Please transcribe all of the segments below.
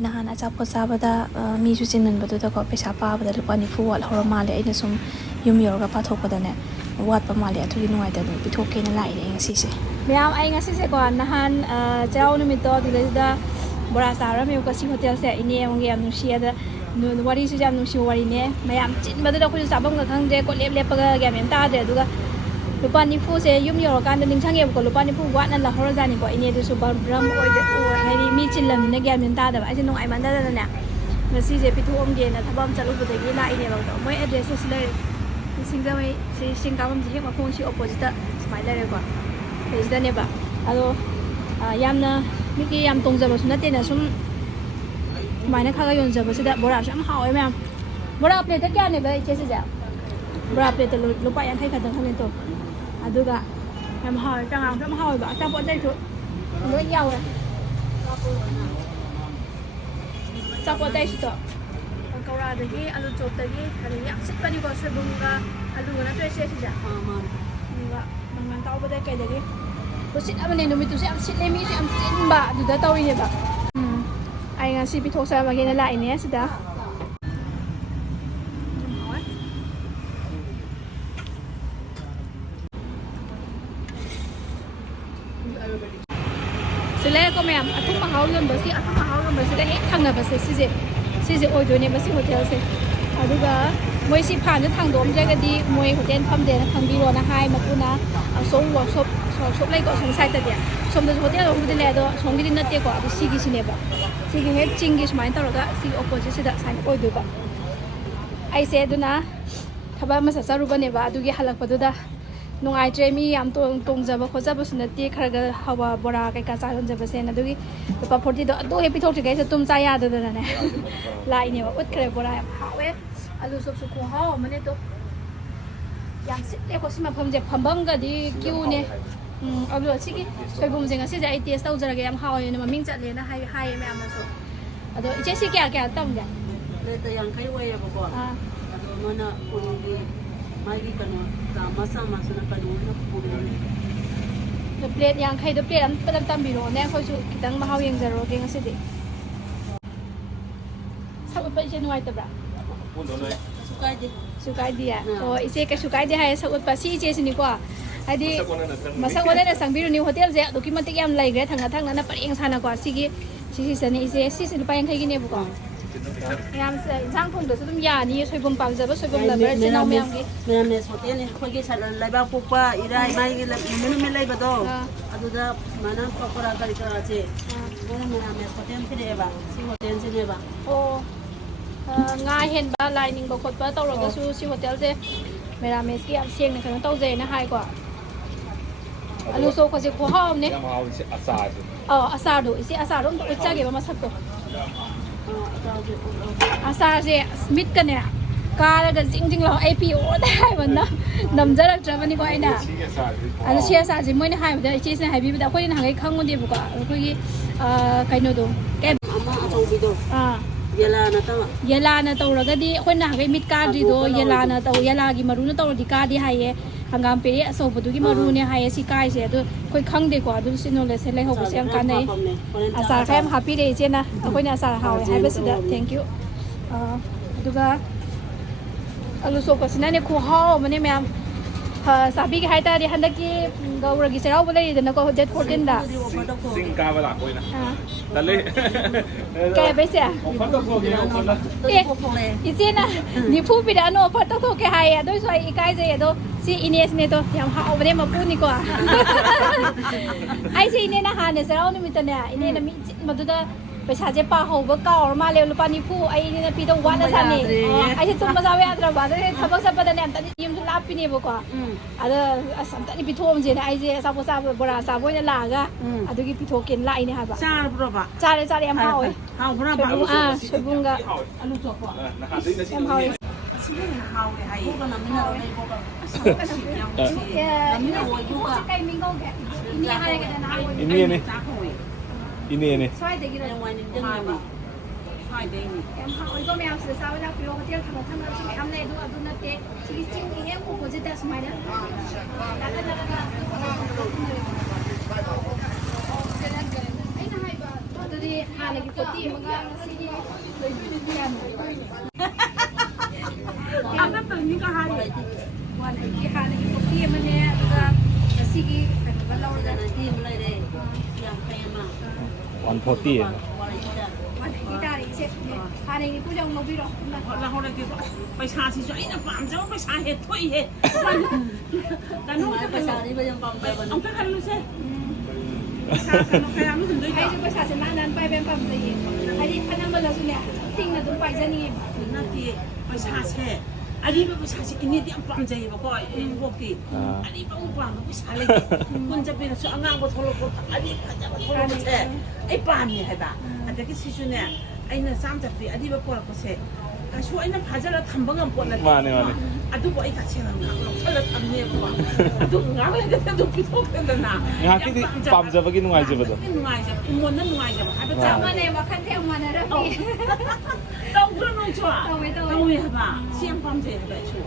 ꯅꯍꯥꯟ ꯑꯆꯥꯄꯣꯠ ꯆꯥꯕꯗ ꯃꯤꯁꯨ ꯆꯤꯟꯃꯟꯕꯗꯨꯗꯀꯣ ꯄꯩꯁꯥ ꯄꯥꯕꯗ ꯂꯨꯄꯥ 90 ꯋꯥꯠꯍꯧꯔ ꯃꯥꯜꯂꯦ ꯑꯩꯅ ꯁꯨꯝ ꯌꯨꯝ ꯌꯧꯔꯒ ꯄꯥꯊꯣꯛꯄꯗꯅꯦ ꯋꯥꯠꯄ ꯃꯥꯜꯂꯦ ꯑꯗꯨꯒꯤ ꯅꯨꯡꯉꯥꯏꯇꯗꯅ ꯄꯤꯊꯣꯛꯀꯦꯅ ꯂꯥꯛꯏꯅꯦ ꯑꯩ ꯉꯁꯤꯁꯦ ꯃꯌꯥꯝ ꯑꯩ ꯉꯁꯤꯁꯦꯀꯣ ꯅꯍꯥꯟ ꯆꯩꯔꯥꯎ ꯅꯨꯃꯤꯠꯇꯣ ꯑꯗꯨꯗꯩꯗꯨꯗ ꯕꯣꯔꯥ ꯆꯥꯔꯝꯃꯦꯕꯀꯣ ꯁꯤ ꯍꯣꯇꯦꯜꯁꯦ ꯏꯅꯦ ꯑꯃꯒꯤ ꯌꯥꯝ ꯅꯨꯡꯁꯤ ꯑꯗ ꯋꯥꯔꯤꯁꯤꯁꯨ ꯌꯥꯝ ꯅꯨꯡꯁꯤꯕ ꯋꯥꯔꯤꯅꯦ ꯃꯌꯥꯝ ꯆꯤꯟꯕꯗꯨꯗ ꯑꯩꯈꯣꯏꯁꯨ ꯆꯥꯐꯝꯒ ꯈꯪꯗ꯭ꯔꯦ ꯀꯣꯠꯂꯦꯞ ꯂꯦꯞꯄꯒ ꯒ꯭ꯌꯥꯟ ꯃꯦꯟ ꯇꯥꯗ꯭ꯔꯦ ꯑꯗꯨꯒ ꯂꯨꯄꯥ 90ꯁꯦ ꯌꯨꯝ ꯌꯧꯔꯀꯥꯟꯗ ꯅꯤꯡꯁꯤꯡꯉꯦꯕꯀꯣ ꯂꯨꯄꯥ 90 ꯋꯥꯠꯅ ꯂꯧꯍꯧꯔꯖꯥꯠꯅꯤꯀꯣ ꯏꯅꯦꯗꯨꯁꯨ ꯕ꯭ꯔꯝ ꯍꯥꯏꯗꯤ ꯃꯤ ꯆꯤꯜꯂꯝꯅꯤꯅ ꯒ꯭ꯌꯥꯟ ꯃꯦꯟ ꯇꯥꯗꯕ ꯑꯩꯁꯦ ꯅꯨꯡꯉꯥꯏꯃꯟꯗꯗꯅꯅꯦ ꯉꯁꯤꯁꯦ ꯄꯤꯊꯣꯛꯑꯝꯒꯦꯅ ꯊꯕꯛ ꯑꯃ ꯆꯠꯂꯨꯕꯗꯒꯤ ꯂꯥꯛꯏꯅꯦꯕ ꯃꯣꯏ ꯑꯦꯗ꯭ꯔꯦꯁꯁꯦ ꯁꯤ ꯂꯩꯔꯦ ꯁꯤꯡꯖꯃꯩ ꯁꯤ ꯆꯤꯡ ꯀꯥꯐꯝꯁꯦ ꯍꯦꯛ ꯃꯈꯣꯡ ꯁꯤ ꯑꯣꯄꯣꯖꯤꯠꯇ ꯁꯨꯃꯥꯏꯅ ꯂꯩꯔꯦꯀꯣ ꯁꯤꯗꯅꯦꯕ ꯑꯗꯣ ꯌꯥꯝꯅ ꯃꯤꯒꯤ ꯌꯥꯝ ꯇꯣꯡꯖꯕꯁꯨ ꯅꯠꯇꯦꯅ ꯁꯨꯝ ꯁꯨꯃꯥꯏꯅ ꯈꯔ ꯌꯣꯟꯖꯕꯁꯤꯗ ꯕꯣꯔꯥꯁꯨ ꯌꯥꯝ ꯍꯥꯎꯋꯦ ꯃꯌꯥꯝ ꯕꯣꯔꯥ ꯄ꯭ꯂꯦꯠꯇ ꯀꯌꯥꯅꯦꯕ ꯏꯆꯦ ꯁꯤꯁꯦ ꯕꯣꯔꯥ ꯄ꯭ꯂꯦꯠꯇ ꯂꯨꯄꯥ 50 ꯈꯛꯇꯪ ꯈꯪꯉꯦ ꯑꯗꯨꯒ ꯌꯥꯝ ꯍꯥꯎꯋꯦ ꯆꯉꯥꯡꯁꯨ ꯌꯥꯝ ꯍꯥꯎꯋꯦꯕ ꯑꯆꯥꯄꯣꯠ ꯑꯇꯩꯁꯨ ꯂꯣꯏ ꯌꯥꯎꯋꯦ ꯑꯆꯥꯄꯣꯠ ꯑꯇꯩꯁꯨ ꯀꯧꯔꯥꯗꯒꯤ ꯑꯂꯨ ꯆꯣꯞꯇꯒꯤ ꯑꯗꯒꯤ ꯌꯥꯝ ꯁꯤꯠꯄꯅꯤꯀꯣ ꯁꯣꯏꯕꯨꯝꯒ ꯑꯂꯨꯒ ꯅꯠꯇ꯭ꯔꯦ ꯁꯤꯁꯦ ꯑꯗꯨꯒ ꯃꯪꯒꯟ ꯇꯥꯎꯕꯗꯩ ꯀꯩꯗꯒꯤ ꯁꯤꯠ ꯑꯃꯅꯦ ꯅꯨꯃꯤꯠꯇꯨꯁꯨ ꯌꯥꯝ ꯁꯤꯠꯂꯦ ꯃꯤꯁꯨ ꯌꯥꯝ ꯆꯤꯟꯕ ꯑꯗꯨꯗ ꯇꯧꯔꯤꯅꯦꯕ ꯑꯩ ꯉꯁꯤ ꯄꯤꯊꯣꯛꯆꯔꯝꯃꯒꯦꯅ ꯂꯥꯛꯏꯅꯦ ꯁꯤꯗ ꯂꯩꯔꯦꯀꯣ ꯃꯌꯥꯝ ꯑꯊꯨꯝ ꯑꯍꯥꯎ ꯌꯣꯟꯕꯁꯤ ꯑꯊꯨꯝ ꯑꯍꯥꯎ ꯌꯣꯟꯕꯁꯤꯗ ꯍꯦꯛ ꯊꯪꯅꯕꯁꯦ ꯁꯤꯁꯦ ꯑꯣꯏꯗꯣꯏꯅꯦꯕ ꯁꯤ ꯍꯣꯇꯦꯜꯁꯦ ꯑꯗꯨꯒ ꯃꯣꯏ ꯁꯤ ꯐꯥꯟꯁꯦ ꯊꯥꯡꯗꯣꯛꯑꯝꯗ꯭ꯔꯒꯗꯤ ꯃꯣꯏ ꯍꯣꯇꯦꯜ ꯐꯝꯗꯦꯅ ꯈꯪꯕꯤꯔꯣꯅ ꯍꯥꯏ ꯃꯄꯨꯅ ꯑꯁꯣꯝ ꯋꯥꯛꯁꯣꯞ ꯂꯩꯀꯣ ꯑꯁꯣꯝ ꯁꯥꯏꯗꯇꯗꯤ ꯁꯣꯝꯗꯁꯨ ꯍꯣꯇꯦꯜ ꯑꯃꯕꯨꯗꯤ ꯂꯩ ꯑꯗꯣ ꯁꯣꯝꯒꯤꯗꯤ ꯅꯠꯇꯦꯀꯣ ꯑꯗꯨ ꯁꯤꯒꯤꯁꯤꯅꯦꯕ ꯁꯤꯒꯤ ꯍꯦꯛ ꯆꯤꯡꯒꯤ ꯁꯨꯃꯥꯏꯅ ꯇꯧꯔꯒ ꯁꯤꯒꯤ ꯑꯣꯄꯣꯖꯤꯠꯁꯤꯗ ꯁꯨꯃꯥꯏꯅ ꯑꯣꯏꯗꯣꯏꯕ ꯑꯩꯁꯦ ꯑꯗꯨꯅ ꯊꯕꯛ ꯑꯃ ꯆꯠꯆꯔꯨꯕꯅꯦꯕ ꯑꯗꯨꯒꯤ ꯍꯜꯂꯛꯄꯗꯨꯗ ꯅꯨꯡꯉꯥꯏꯇ꯭ꯔꯦ ꯃꯤ ꯌꯥꯝ ꯇꯣꯡꯖꯕ ꯈꯣꯠꯆꯕꯁꯨ ꯅꯠꯇꯦ ꯈꯔ ꯍꯋꯥ ꯕꯣꯔꯥ ꯀꯩꯀꯥ ꯆꯥ ꯌꯣꯟꯖꯕꯁꯦꯅ ꯑꯗꯨꯒꯤ ꯂꯨꯄꯥ 40ꯗꯣ ꯑꯗꯨ ꯍꯦꯛ ꯄꯤꯊꯣꯛꯇ꯭ꯔꯤꯉꯩꯁꯦ ꯇꯨꯝ ꯆꯥ ꯌꯥꯗꯗꯅꯅꯦ ꯂꯥꯛꯏꯅꯦꯕ ꯎꯠꯈ꯭ꯔꯦ ꯕꯣꯔꯥ ꯌꯥꯝ ꯍꯥꯎꯋꯦ ꯑꯂꯨ ꯆꯣꯞꯁꯨ ꯈꯨꯍꯥꯎ ꯑꯃꯅꯦ ꯇꯣ ꯌꯥꯝ ꯁꯤꯠꯂꯦꯀꯣ ꯁꯤ ꯃꯐꯝꯁꯦ ꯐꯝꯐꯝꯒꯗꯤ ꯀ꯭ꯌꯨꯅꯦ ꯑꯗꯣ ꯁꯤꯒꯤ ꯁꯣꯏꯕꯨꯝꯁꯦ ꯉꯁꯤꯁꯦ ꯑꯩ ꯇꯦꯁ ꯇꯧꯖꯔꯒꯦ ꯌꯥꯝ ꯍꯥꯎꯋꯦꯅ ꯃꯃꯤꯡ ꯆꯠꯂꯦꯅ ꯍꯥꯏꯌꯦ ꯃꯌꯥꯝꯅꯁꯨ ꯑꯗꯣ ꯏꯆꯦ ꯁꯤ ꯀꯌꯥ ꯇꯝꯒꯦ ꯄ꯭ꯂꯦꯠꯇ 50 ꯑꯣꯏꯌꯦꯕꯀꯣ ꯑꯗꯣ ꯑꯃꯅ ꯀꯨꯟꯒꯤ ꯃꯥꯒꯤ ꯀꯩꯅꯣ ꯆꯥꯝꯃꯁꯤꯅ ꯀꯩꯅꯣꯅ ꯀꯨꯟꯅꯤ ꯄ꯭ꯂꯦꯠ 50ꯗꯣ ꯄ꯭ꯂꯦꯠ ꯑꯃꯇ ꯇꯝꯕꯤꯔꯛꯑꯣꯅꯦ ꯑꯩꯈꯣꯏꯁꯨ ꯈꯤꯇꯪ ꯃꯍꯥꯎ ꯌꯦꯡꯖꯔꯨꯔꯒꯦ ꯉꯁꯤꯗꯤ ꯁꯛ ꯎꯠꯄ ꯏꯆꯦ ꯅꯨꯡꯉꯥꯏꯇꯕ꯭ꯔꯥ ꯀꯩꯁꯨ ꯀꯥꯏꯗꯦ ꯀꯩꯁꯨ ꯀꯥꯏꯗꯦ ꯑꯣ ꯏꯆꯦ ꯀꯩꯁꯨ ꯀꯥꯏꯗꯦ ꯍꯥꯏꯌꯦ ꯁꯛ ꯎꯠꯄ ꯁꯤ ꯏꯆꯦꯁꯤꯅꯤꯀꯣ ꯍꯥꯏꯗꯤ ꯃꯁꯛ ꯑꯣꯟꯅꯅ ꯆꯪꯕꯤꯔꯨꯅꯤ ꯍꯣꯇꯦꯜꯁꯦ ꯑꯗꯨꯛꯀꯤ ꯃꯇꯤꯛ ꯌꯥꯝ ꯂꯩꯈ꯭ꯔꯦ ꯊꯪꯅ ꯄꯔꯦꯡ ꯁꯥꯟꯅꯀꯣ ꯁꯤꯁꯤꯅꯦ ꯏꯆꯦ ꯁꯤꯁꯦ ꯂꯨꯄꯥ 50ꯒꯤꯅꯦꯕꯀꯣ ꯃꯌꯥꯝꯁꯦ ꯏꯟꯁꯥꯡ ꯊꯣꯡꯗꯁꯨ ꯑꯗꯨꯝ ꯌꯥꯅꯤꯌꯦ ꯁꯣꯏꯕꯨꯝ ꯄꯥꯝꯖꯕ ꯁꯣꯏꯕꯨꯝ ꯂꯕꯔ ꯏꯆꯤꯜ ꯏꯅꯥꯎ ꯃꯌꯥꯝꯒꯤ ꯃꯦꯔꯥꯃꯦꯁ ꯍꯣꯇꯦꯜꯅꯤ ꯑꯩꯈꯣꯏꯒꯤ ꯂꯩꯕꯥꯛꯄꯣꯛꯄ ꯏꯔꯥꯏ ꯃꯥꯒꯤ ꯅꯨꯃꯤꯠ ꯂꯩꯕꯗꯣ ꯑꯗꯨꯗ ꯁꯨꯃꯥꯏꯅ ꯄꯀꯣꯔꯥ ꯀꯔꯤ ꯀꯔꯥꯁꯦ ꯃꯣꯏꯅ ꯃꯦꯔꯥꯃꯦꯁ ꯍꯣꯇꯦꯜ ꯄꯤꯔꯛꯑꯦꯕ ꯁꯤ ꯍꯣꯇꯦꯜꯁꯤꯅꯦꯕ ꯑꯣ ꯉꯥ ꯍꯦꯟꯕ ꯂꯥꯏ ꯅꯤꯡꯕ ꯈꯣꯠꯄ ꯇꯧꯔꯒꯁꯨ ꯁꯤ ꯍꯣꯇꯦꯜꯁꯦ ꯃꯦꯔꯥꯃꯦꯁꯀꯤ ꯌꯥꯝ ꯁꯦꯡꯅ ꯀꯩꯅꯣ ꯇꯧꯖꯩꯅ ꯍꯥꯏꯀꯣ ꯑꯂꯨ ꯆꯣꯛꯀꯁꯦ ꯈꯨꯍꯥꯎ ꯑꯃꯅꯦ ꯑꯆꯥꯔꯗꯣ ꯏꯆꯦ ꯑꯆꯥꯔꯗꯣ ꯑꯝꯇ ꯎꯠꯆꯒꯦꯕ ꯃꯁꯛꯇꯣ ꯑꯆꯥꯔꯁꯦ ꯃꯤꯠꯀꯅꯦ ꯀꯥꯔꯒ ꯖꯤꯡ ꯖꯤꯡ ꯂꯥꯎ ꯑꯩ ꯄꯤꯌꯣꯗ ꯍꯥꯏꯕ ꯅꯝꯖꯔꯛꯇ꯭ꯔꯕꯅꯤꯀꯣ ꯑꯩꯅ ꯑꯗꯣ ꯁꯤ ꯑꯆꯥꯔꯁꯦ ꯃꯣꯏꯅ ꯍꯥꯏꯕꯗ ꯏꯆꯦꯁꯤꯅ ꯍꯥꯏꯕꯤꯕꯗ ꯑꯩꯈꯣꯏꯅ ꯅꯍꯥꯟꯒꯩ ꯈꯪꯉꯨꯗꯦꯕꯀꯣ ꯑꯩꯈꯣꯏꯒꯤ ꯀꯩꯅꯣꯗꯣ ꯑꯃ ꯑꯆꯧꯕꯤꯗꯣ ꯌꯦꯂꯥ ꯅꯠꯇꯕ ꯌꯦꯂꯥꯅ ꯇꯧꯔꯒꯗꯤ ꯑꯩꯈꯣꯏꯅ ꯅꯍꯥꯟꯒꯩ ꯃꯤꯠ ꯀꯥꯗ꯭ꯔꯤꯗꯣ ꯌꯦꯂꯥꯒꯤ ꯃꯔꯨꯅ ꯇꯧꯔꯗꯤ ꯀꯥꯗꯦ ꯍꯥꯏꯌꯦ ꯍꯪꯒꯥꯝ ꯄꯦꯔꯦ ꯑꯆꯧꯕꯗꯨꯒꯤ ꯃꯔꯨꯅꯦ ꯍꯥꯏꯌꯦ ꯁꯤ ꯀꯥꯏꯁꯦ ꯑꯗꯣ ꯑꯩꯈꯣꯏ ꯈꯪꯗꯦꯀꯣ ꯑꯗꯨ ꯁꯤ ꯅꯣꯂꯦꯖꯁꯦ ꯂꯩꯍꯧꯕꯁꯦ ꯌꯥꯝ ꯀꯥꯟꯅꯩ ꯑꯆꯥꯔ ꯈꯔ ꯌꯥꯝ ꯍꯥꯞꯄꯤꯔꯛꯑꯦ ꯏꯆꯦꯅ ꯑꯩꯈꯣꯏꯅ ꯑꯆꯥꯔ ꯍꯥꯎꯋꯦ ꯍꯥꯏꯕꯁꯤꯗ ꯊꯦꯡꯀ꯭ꯌꯨ ꯑꯗꯨꯒ ꯑꯂꯨ ꯆꯣꯛꯄꯁꯤꯅꯅꯦ ꯈꯨꯍꯥꯎ ꯑꯃꯅꯦ ꯃꯌꯥꯝ ꯆꯥꯕꯤꯒꯦ ꯍꯥꯏꯇꯥꯔꯗꯤ ꯍꯟꯗꯛꯀꯤ ꯒꯧꯔꯒꯤ ꯆꯩꯔꯥꯎꯕ ꯂꯩꯔꯤꯗꯅꯀꯣ ꯗꯦꯠ 14ꯗ ꯆꯤꯡ ꯀꯥꯕ ꯂꯥꯛꯄ ꯑꯣꯏꯅ ꯀꯩ ꯍꯥꯏꯕ ꯏꯆꯦ ꯏꯆꯦꯅ 90 ꯄꯤꯔꯛꯑꯅꯣ ꯑꯣꯐꯔ ꯇꯧꯊꯣꯛꯀꯦ ꯍꯥꯏꯌꯦ ꯑꯗꯨꯏꯁꯨ ꯑꯩ ꯏꯀꯥꯏꯖꯩ ꯑꯗꯣ ꯁꯤ ꯏꯅꯦꯁꯤꯅꯦꯗꯣ ꯌꯥꯝ ꯍꯥꯎꯕꯅꯦ ꯃꯄꯨꯅꯤꯀꯣ ꯑꯩꯁꯦ ꯏꯅꯦꯅ ꯍꯥꯟꯅ ꯆꯩꯔꯥꯎ ꯅꯨꯃꯤꯠꯇꯅꯦ ꯏꯅꯦꯅ ꯃꯤ ꯆꯤꯟꯕꯗꯨꯗ ꯄꯩꯁꯥꯁꯦ ꯄꯥꯍꯧꯕ ꯀꯥꯎꯔ ꯃꯥꯜꯂꯦ ꯂꯨꯄꯥ 90 ꯑꯩꯅ ꯄꯤꯗꯧ ꯋꯥꯠꯂꯖꯥꯠꯅꯤ ꯑꯩꯁꯦ ꯇꯨꯝꯕ ꯆꯥꯕ ꯌꯥꯗ꯭ꯔꯕ ꯑꯗꯨꯗꯤ ꯊꯕꯛ ꯆꯠꯄꯗꯅꯦ ꯑꯝꯇꯗꯤ ꯌꯨꯝꯁꯨ ꯂꯥꯞꯄꯤꯅꯦꯕꯀꯣ ꯑꯗ ꯑꯁ ꯑꯝꯇꯗꯤ ꯄꯤꯊꯣꯛꯑꯝꯁꯦꯅ ꯑꯩꯁꯦ ꯑꯆꯥꯄꯣꯠ ꯆꯥꯕ ꯕꯣꯔꯥ ꯆꯥꯕ ꯑꯣꯏꯅ ꯂꯥꯛꯑꯒ ꯑꯗꯨꯒꯤ ꯄꯤꯊꯣꯛꯀꯦꯅ ꯂꯥꯛꯏꯅꯦ ꯍꯥꯏꯕ ꯆꯥꯔꯕ꯭ꯔꯣꯕ ꯆꯥꯔꯦ ꯌꯥꯝ ꯍꯥꯎꯋꯦ ꯍꯥꯎꯕ꯭ꯔꯕ ꯁꯣꯏꯕꯨꯝꯒ ꯑꯂꯨ ꯆꯣꯛꯄ ꯌꯥꯝ ꯍꯥꯎꯋꯦ ꯑꯁꯤꯅ ꯍꯦꯟꯅ ꯍꯥꯎꯋꯦ ꯍꯥꯏꯌꯦ ꯀꯩ ꯃꯤꯡ ꯀꯧꯒꯦ ꯏꯅꯦ ꯍꯥꯏꯔꯒꯦꯗꯅ ꯏꯅꯦꯅꯦ ꯁ꯭ꯋꯥꯏꯗꯒꯤꯔꯣ ꯁ꯭ꯋꯥꯏꯗꯩꯅꯤ ꯌꯥꯝ ꯍꯥꯎꯋꯤꯀꯣ ꯃꯌꯥꯝ ꯁꯤꯗ ꯆꯥꯕ ꯂꯥꯛꯄꯤꯔꯣ ꯍꯣꯇꯦꯜ ꯊꯪꯅꯕꯁꯨ ꯃꯌꯥꯝ ꯂꯩ ꯑꯗꯨ ꯅꯠꯇꯦ ꯁꯤꯒꯤ ꯆꯤꯡꯒꯤ ꯍꯦꯛ ꯑꯣꯄꯣꯖꯤꯠꯇ ꯁꯨꯃꯥꯏꯅ ꯑꯩꯅ ꯍꯥꯏꯕ ꯑꯗꯨꯗꯤ ꯍꯥꯟꯅꯒꯤ 40 ꯑꯃꯒ ꯉꯁꯤꯒꯤ 20 ꯀꯌꯥꯅꯣ ꯑꯉꯛꯄꯅꯤꯒ ꯍꯥꯏꯔꯦ 180 ꯍꯥꯟꯅꯒꯤ 40 ꯑꯃꯅꯦ ꯑꯗꯨꯒ ꯉꯁꯤꯒꯤ ꯀꯩꯅꯣꯒ ꯂꯧꯔꯒ 180 ꯑꯃ ꯂꯩꯔꯦ ꯌꯥꯝ ꯐꯩ ꯑꯃ 140 180 ꯇꯥꯔꯦ ꯏꯆꯦ ꯍꯥꯟꯅꯒꯤ ꯄꯨꯖ ꯑꯃꯨꯛ ꯂꯧꯕꯤꯔꯣ ꯂꯧꯍꯧꯔꯒꯦꯀꯣ ꯄꯩꯁꯥꯁꯤꯁꯨ ꯑꯩꯅ ꯄꯥꯝꯖꯕ ꯄꯩꯁꯥ ꯍꯦꯛ ꯊꯣꯛꯏꯍꯦ ꯀꯩꯅꯣ ꯄꯩꯁꯥꯅꯤꯕ ꯌꯥꯝ ꯄꯥꯝꯖꯕꯅꯦ ꯑꯃꯨꯛꯇ ꯈꯜꯂꯨꯁꯦ ꯄꯩꯁꯥ ꯀꯩꯅꯣ ꯀꯌꯥꯃꯨꯛ ꯍꯨꯟꯗꯣꯏꯕ ꯑꯩꯁꯨ ꯄꯩꯁꯥꯁꯦ ꯅꯥꯟ ꯄꯥꯏꯕ ꯌꯥꯝ ꯄꯥꯝꯖꯩꯌꯦ ꯍꯥꯏꯗꯤ ꯑꯅꯝꯕꯅꯁꯨꯅꯦ ꯇꯤꯡꯅ ꯑꯗꯨꯝ ꯄꯥꯏꯖꯅꯤꯡꯉꯦꯕ ꯅꯠꯇꯦ ꯄꯩꯁꯥꯁꯦ ꯑꯔꯤꯕ ꯄꯩꯁꯥꯁꯦ ꯏꯅꯦꯗꯤ ꯌꯥꯝ ꯄꯥꯝꯖꯩꯌꯦꯕꯀꯣ ꯏꯕꯣꯛꯇꯤ ꯑꯔꯤꯕ ꯑꯃꯨꯛ ꯄꯥꯝꯕ ꯄꯩꯁా ꯂꯩꯇꯦ ꯀꯨꯟ ꯆꯠꯄꯤꯗꯁꯨ ꯑꯉꯥꯡꯕ ꯊꯣꯛꯂꯛꯄ ꯑꯔꯤꯕ ꯐꯖꯕ ꯊꯣꯛꯂꯛꯄꯁꯦ ꯑꯩ ꯄꯥꯝꯃꯦ ꯍꯥꯏꯕ ꯑꯗꯒꯤ ꯁꯤꯁꯨꯅꯦ ꯑꯩꯅ ꯆꯥꯝ ꯆꯠꯄꯤ ꯑꯔꯤꯕ ꯄꯣꯔꯛꯄꯁꯦ ꯀꯩꯁꯨ ꯑꯩꯅ ꯐꯥꯖꯔ ꯊꯝꯕ ꯉꯝꯕ ꯄꯣꯠ ꯅꯠꯇꯦ ꯃꯥꯅꯦ ꯑꯗꯨꯕꯨ ꯑꯩ ꯇꯁꯦꯡꯅ ꯉꯥꯛ ꯂꯧꯁꯜꯂ ꯊꯝꯅꯦꯕꯀꯣ ꯑꯗꯨ ꯉꯥꯛ ꯂꯩꯒꯗꯤ ꯑꯗꯨꯝ ꯄꯤꯊꯣꯛꯈ꯭ꯔꯦꯗꯅ ꯉꯥꯏꯍꯥꯛꯀꯤꯗꯤ ꯄꯥꯝꯖꯕꯒꯤ ꯅꯨꯡꯉꯥꯏꯖꯕꯗꯣ ꯅꯨꯡꯉꯥꯏꯖꯕ ꯏꯃꯣꯟꯅ ꯅꯨꯡꯉꯥꯏꯖꯕ ꯍꯥꯏꯕ ꯆꯞ ꯃꯥꯟꯅꯩ ꯋꯥꯈꯜꯁꯦ ꯌꯥꯝ ꯃꯥꯟꯅꯔꯝꯃꯤ ꯇꯧꯕ꯭ꯔꯣ ꯅꯣꯏꯁꯨ ꯇꯧꯋꯦ ꯇꯧꯋꯦ ꯍꯥꯏꯕ ꯁꯤ ꯌꯥꯝ ꯄꯥꯝꯖꯩ ꯍꯥꯏꯕ ꯑꯩꯁꯨ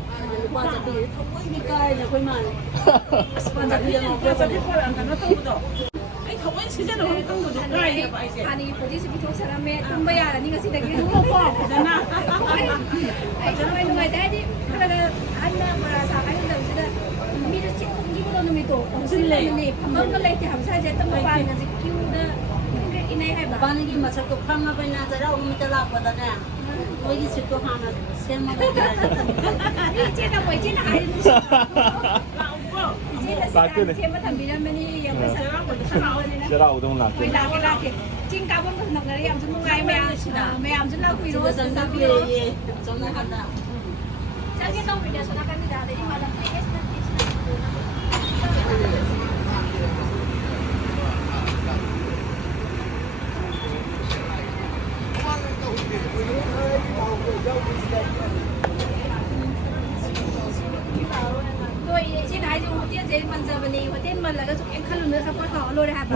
ꯂꯨꯄꯥ ꯆꯠꯄꯤꯗꯤ ꯊꯑꯣꯏꯗꯤ ꯀꯥꯏꯅ ꯑꯩꯈꯣꯏ ꯃꯥꯅꯦ ꯂꯨꯄꯥ ꯆꯠꯄꯤ ꯀꯩꯅꯣ ꯇꯧꯕꯗꯣ ꯑꯩ ꯊꯑꯣꯏ ꯁꯤꯖꯤꯟꯅꯕ ꯈꯪꯕꯗꯣ ꯀꯥꯏꯌꯦꯕ ꯑꯩꯁꯦ ꯍꯥꯟꯅꯒꯤ 40ꯁꯤ ꯄꯤꯊꯣꯛꯆꯔꯝꯃꯦ ꯇꯨꯝꯕ ꯌꯥꯔꯅꯤ ꯉꯁꯤꯗꯒꯤ ꯐꯖꯅ ꯑꯩ ꯊꯋꯥꯏ ꯅꯨꯡꯉꯥꯏꯇꯦ ꯍꯥꯏꯗꯤ ꯈꯔ ꯑꯍꯟꯅ ꯕꯣꯔꯥ ꯁꯥꯕ ꯍꯩꯇꯕꯁꯤꯗ ꯃꯤꯗꯣ ꯆꯤꯟꯈꯤꯕꯗꯣ ꯅꯨꯃꯤꯠꯇꯣ ꯍꯧꯖꯤꯜꯂꯦ ꯐꯝꯐꯝꯒ ꯂꯩꯇꯦ ꯍꯥꯏꯕ ꯁ꯭ꯋꯥꯏꯁꯦ ꯇꯝ ꯃꯄꯥꯟꯒꯁꯦ ꯀ꯭ꯌꯨꯗ ꯏꯅꯩ ꯍꯥꯏꯕ ꯃꯄꯥꯟꯒꯤ ꯃꯁꯛꯇꯣ ꯈꯪꯉꯕꯅꯤꯅ ꯆꯩꯔꯥꯎꯕ ꯅꯨꯃꯤꯠꯇ ꯂꯥꯛꯄꯗꯅꯦ ꯃꯣꯏꯒꯤ ꯁꯤꯠꯇꯣ ꯍꯥꯟꯅ ꯁꯦꯝꯃꯒ ꯏꯆꯦꯅ ꯃꯣꯏ ꯏꯆꯦꯅ ꯍꯥꯏꯔꯤ ꯂꯥꯛꯎꯀꯣ ꯏꯆꯦꯅ ꯁꯦꯝꯕ ꯊꯝꯕꯤꯔꯝꯃꯅꯤ ꯌꯥꯝ ꯆꯩꯔꯥꯎꯕꯗ ꯑꯃꯨꯛ ꯍꯣꯏ ꯂꯥꯛꯇꯣꯏꯅꯦ ꯂꯥꯛꯀꯦ ꯆꯤꯡ ꯀꯥꯐꯝꯒꯁꯨ ꯅꯛꯅꯔꯦ ꯌꯥꯝꯁꯨ ꯅꯨꯡꯉꯥꯏ ꯃꯌꯥꯝꯁꯨ ꯂꯥꯛꯄꯤꯔꯣ ꯆꯪꯕꯤꯔꯣ ꯆꯪꯒꯦ ꯇꯧꯕꯤꯅꯦ ꯑꯁꯣꯝ ꯅꯥꯀꯟꯒꯤꯗ ꯑꯗꯩ ꯏꯃꯥꯟꯅꯕ 이제는 아직 호텔 제일 만져보니 호텔 말라가 좀 앵칼로는 사고 하러래 하바.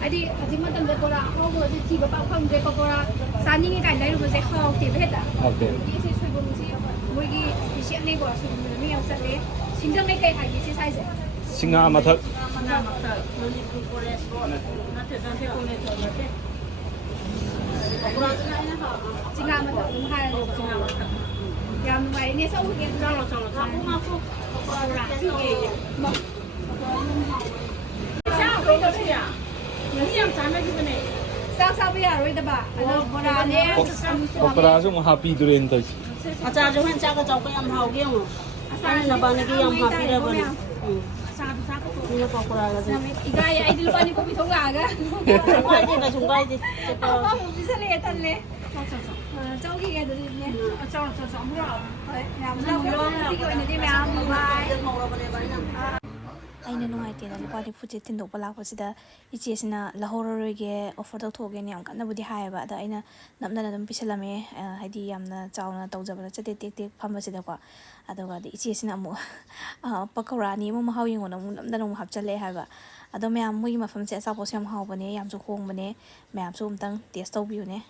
아니 아직만 좀 내거라 하고 이제 집에 빵빵 내거라 산이니 가 내려 보세 하고 되겠다. 오케이. 이제 소금지 뭐기 시간 내고 소금이 없었대. 신정에 게 가기 제 사이즈. 싱하 마탁 지금 아마 더 하는 ꯌꯥꯝ ꯅꯨꯡꯉꯥꯏꯔꯦꯅꯦ ꯆꯧꯒꯦ ꯆꯥꯎꯔꯣ ꯆꯥꯎꯔꯣ ꯆꯥꯎꯔꯣ ꯉꯥꯛꯄꯨ ꯆꯥꯛ ꯆꯥꯕ ꯌꯥꯔꯣꯏꯗꯕ ꯑꯗꯣ ꯕꯣꯔꯥꯅꯦ ꯄꯀꯣꯔꯥꯁꯨ ꯑꯃꯨꯛ ꯍꯥꯞꯄꯤꯗꯣꯔꯦꯅ ꯇꯧꯔꯤꯁꯦ ꯑꯆꯥꯔꯁꯨ ꯍꯣꯔꯦꯟ ꯆꯥꯛꯀ ꯆꯥꯎꯕ ꯌꯥꯝ ꯍꯥꯎꯒꯦ ꯌꯦꯡꯉꯣ ꯑꯩꯅ ꯅꯕꯥꯅꯤꯒꯤ ꯌꯥꯝ ꯍꯥꯞꯄꯤꯔꯕꯅꯤ ꯁꯤꯅ ꯄꯀꯣꯔꯥꯒꯁꯦ 이가야 아이들 많이 고기 통 나가. ꯀꯩꯁꯨ ꯀꯥꯏꯗꯦ 비쌀래 탈래. 저기가 들리네. 저 물어. ꯑꯩꯅ ꯅꯨꯡꯉꯥꯏꯇꯦꯅ ꯂꯨꯄꯥ 90 ꯊꯤꯟꯗꯣꯛꯄ ꯂꯥꯛꯄꯁꯤꯗ ꯏꯆꯦꯁꯤꯅ ꯂꯧꯍꯧꯔꯔꯣꯏꯒꯦ ꯑꯣꯐꯔ ꯇꯧꯊꯣꯛꯑꯒꯦꯅ ꯌꯥꯝ ꯀꯟꯅꯕꯨꯗꯤ ꯍꯥꯏꯌꯦꯕ ꯑꯗ ꯑꯩꯅ ꯅꯞꯅꯅ ꯑꯗꯨꯝ ꯄꯤꯁꯜꯂꯝꯃꯦ ꯍꯥꯏꯗꯤ ꯌꯥꯝꯅ ꯆꯥꯎꯅ ꯇꯧꯖꯕ ꯅꯠꯆꯗꯦ ꯇꯦꯛ ꯇꯦꯛ ꯐꯝꯕꯁꯤꯗꯀꯣ ꯑꯗꯨꯒ ꯏꯆꯦꯁꯤꯅ ꯑꯃꯨꯛ ꯄꯀꯧꯔꯥ ꯑꯅꯤ ꯑꯃꯨꯛ ꯃꯍꯥꯎ ꯌꯦꯡꯉꯣꯅ ꯑꯃꯨꯛ ꯅꯝꯗꯅ ꯑꯃꯨꯛ ꯍꯥꯞꯆꯜꯂꯛꯑꯦ ꯍꯥꯏꯕ ꯑꯗꯣ ꯃꯌꯥꯝ ꯃꯣꯏꯒꯤ ꯃꯐꯝꯁꯦ ꯑꯆꯥꯄꯣꯠꯁꯨ ꯌꯥꯝ ꯍꯥꯎꯕꯅꯦ ꯌꯥꯝꯁꯨ ꯍꯣꯡꯕꯅꯦ ꯃꯌꯥꯝꯁꯨ ꯑꯝꯇꯪ ꯇꯦꯁ ꯇꯧꯕꯤꯌꯨꯅꯦ